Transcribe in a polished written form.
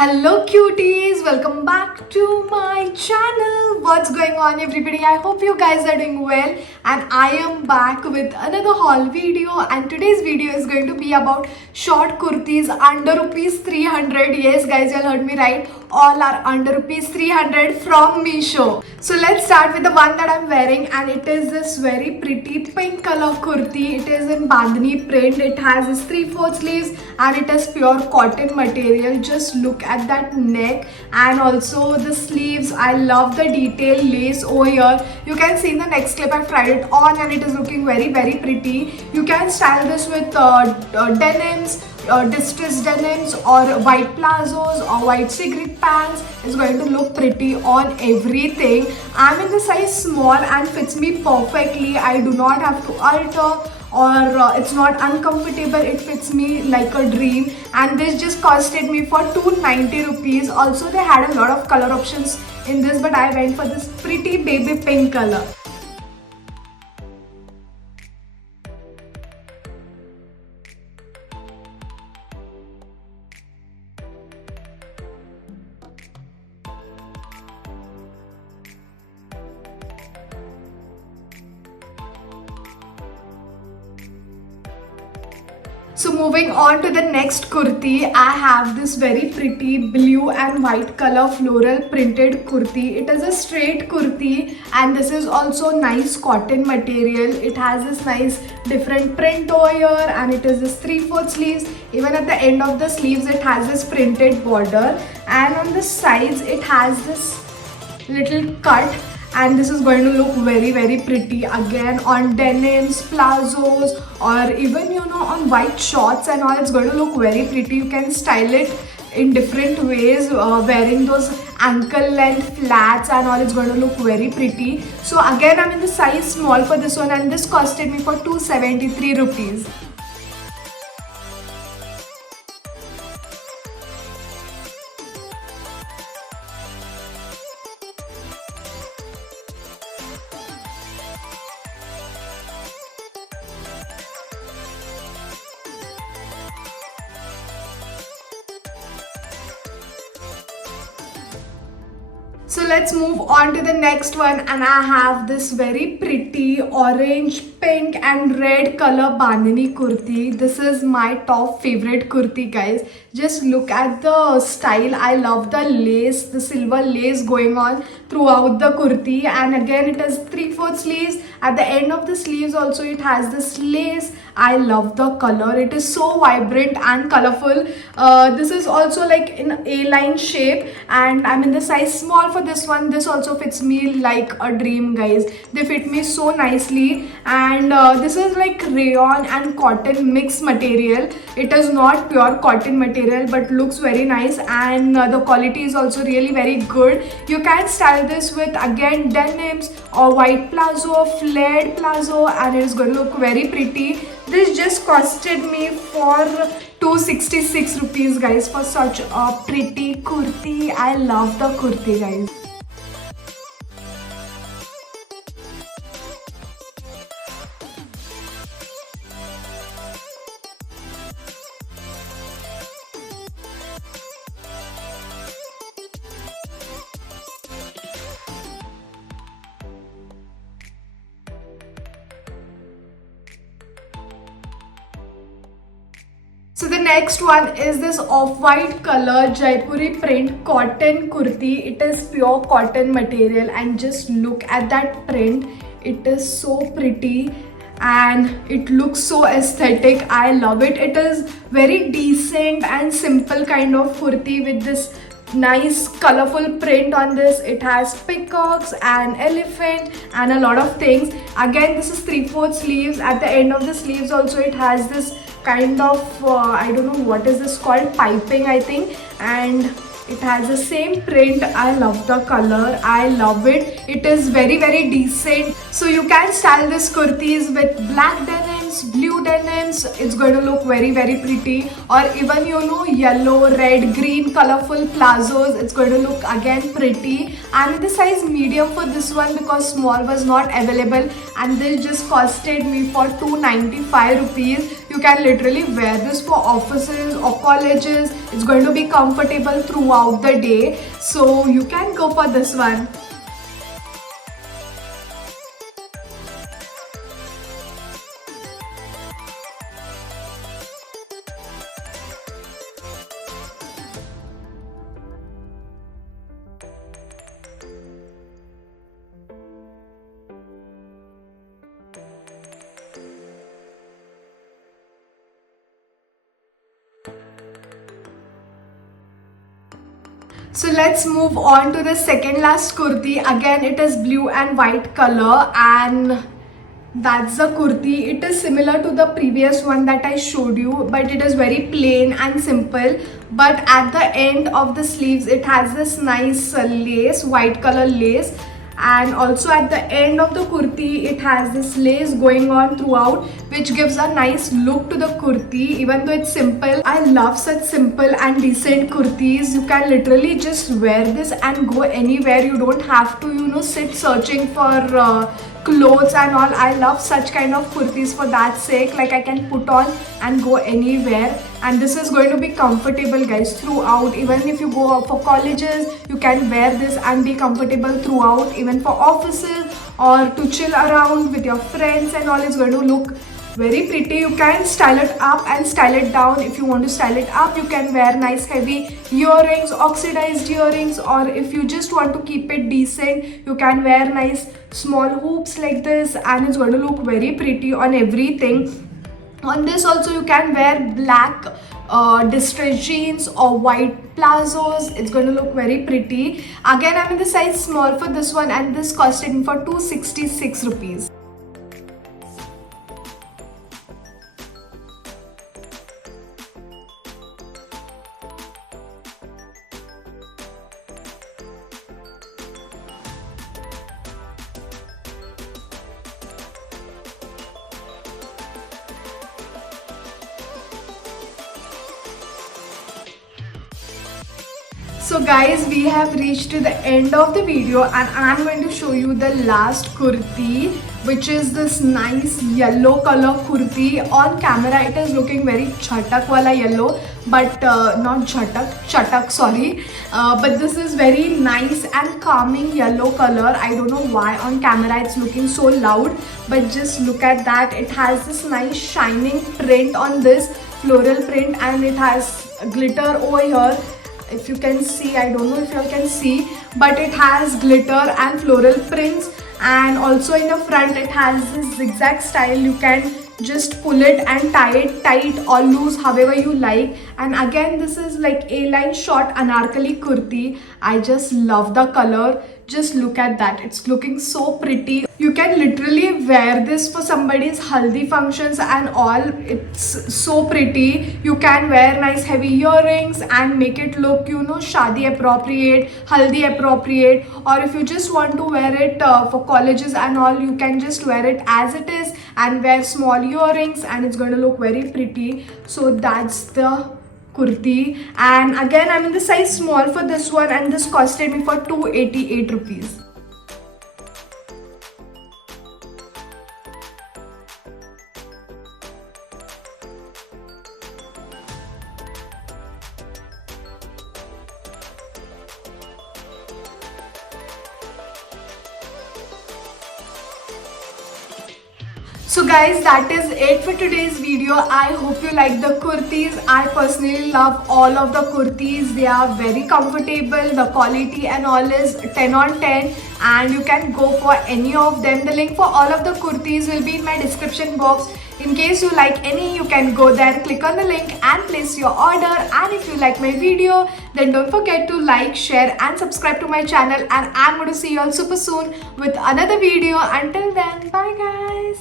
Hello cuties, welcome back to my channel. What's going on everybody? I hope you guys are doing well and I am back with another haul video, and today's video is going to be about short kurtis under rupees 300. Yes guys, you all heard me right. All are under rupees 300 from Meesho. So let's start with the one that I'm wearing, and it is this very pretty pink color kurti. It is in bandhani print. It has this 3/4 sleeves and it is pure cotton material. Just look at that neck and also the sleeves. I love the detail lace over here. You can see in the next clip I've tried it on and it is looking very pretty. You can style this with denims, distressed denims or white plazos or white cigarette pants. It's going to look pretty on everything. I'm in the size small and fits me perfectly. I do not have to alter or it's not uncomfortable. It fits me like a dream, and this just costed me for 290 rupees. Also they had a lot of color options in this, but I went for this pretty baby pink color. So moving on to the next kurti, I have this very pretty blue and white color floral printed kurti. It is a straight kurti and this is also nice cotton material. It has this nice different print over here and it is this 3/4 sleeves. Even at the end of the sleeves it has this printed border, and on the sides it has this little cut, and this is going to look very pretty again on denims, plazos, or even on white shorts and all. It's going to look very pretty. You can style it in different ways, wearing those ankle length flats and all. It's going to look very pretty. So again, I'm in the size small for this one, and this costed me for 273 rupees. So let's move on to the next one, and I have this very pretty orange, pink and red color bandhani kurti. This is my top favorite kurti guys. Just look at the style. I love the lace, the silver lace going on throughout the kurti, and again it has 3/4 sleeves. At the end of the sleeves also it has this lace. I love the color. It is so vibrant and colorful. This is also like in A-line shape, and I'm in the size small for this one. This also fits me like a dream guys. They fit me so nicely, and this is like rayon and cotton mixed material. It is not pure cotton material but looks very nice, and the quality is also really very good. You can style this with again denims or white plazo or flared plazo, and it is going to look very pretty. This just costed me for 266 rupees guys for such a pretty kurti. I love the kurti guys. So the next one is this off-white color Jaipuri print cotton kurti. It is pure cotton material, and just look at that print. It is so pretty and it looks so aesthetic. I love it. It is very decent and simple kind of kurti with this nice colorful print on this. It has peacocks and elephant and a lot of things. Again, this is 3/4 sleeves. At the end of the sleeves also it has this kind of I don't know what is this called, piping I think, and it has the same print. I love the color. I love it. It is very decent. So you can style this kurtis with black denims, blue denims, suits, it's going to look very pretty. Or even yellow, red, green colorful plazos, it's going to look again pretty. I'm in the size medium for this one because small was not available, and this just costed me for 295 rupees. You can literally wear this for offices or colleges. It's going to be comfortable throughout the day, so you can go for this one. So let's move on to the second last kurti. Again, it is blue and white color, and that's the kurti. It is similar to the previous one that I showed you, but it is very plain and simple. But at the end of the sleeves, it has this nice lace, white color lace. And also at the end of the kurti, it has this lace going on throughout, which gives a nice look to the kurti. Even though it's simple, I love such simple and decent kurtis. You can literally just wear this and go anywhere. You don't have to sit searching for clothes and all. I love such kind of kurtis for that sake. Like, I can put on and go anywhere, and this is going to be comfortable, guys, throughout. Even if you go out for colleges, you can wear this and be comfortable throughout. Even for offices or to chill around with your friends and all, it's going to look very pretty. You can style it up and style it down. If you want to style it up, you can wear nice heavy earrings, oxidized earrings, or if you just want to keep it decent, you can wear nice small hoops like this, and it's going to look very pretty on everything. On this also, you can wear black distressed jeans or white plazos. It's going to look very pretty. Again, I'm in the size small for this one, and this costed me for 266 rupees. So guys, we have reached to the end of the video, and I'm going to show you the last kurti, which is this nice yellow color kurti. On camera it is looking very chatak wala yellow, but not chatak, sorry. But this is very nice and calming yellow color. I don't know why on camera it's looking so loud, but just look at that. It has this nice shining print on this, floral print, and it has glitter over here. If you can see, I don't know if you can see, but it has glitter and floral prints, and also in the front it has this zigzag style. You can just pull it and tie it tight or loose, however you like. And again, this is like A-line short anarkali kurti. I just love the color. Just look at that, it's looking so pretty. You can literally wear this for somebody's haldi functions and all. It's so pretty. You can wear nice heavy earrings and make it look, shadi appropriate, haldi appropriate. Or if you just want to wear it for colleges and all, you can just wear it as it is and wear small earrings, and it's going to look very pretty. So that's the kurti. And again, I'm in the size small for this one, and this costed me for 288 rupees. So guys, that is it for today's video. I hope you like the kurtis. I personally love all of the kurtis. They are very comfortable. The quality and all is 10 on 10, and you can go for any of them. The link for all of the kurtis will be in my description box. In case you like any, you can go there, click on the link and place your order. And if you like my video, then don't forget to like, share and subscribe to my channel. And I'm going to see you all super soon with another video. Until then, bye guys.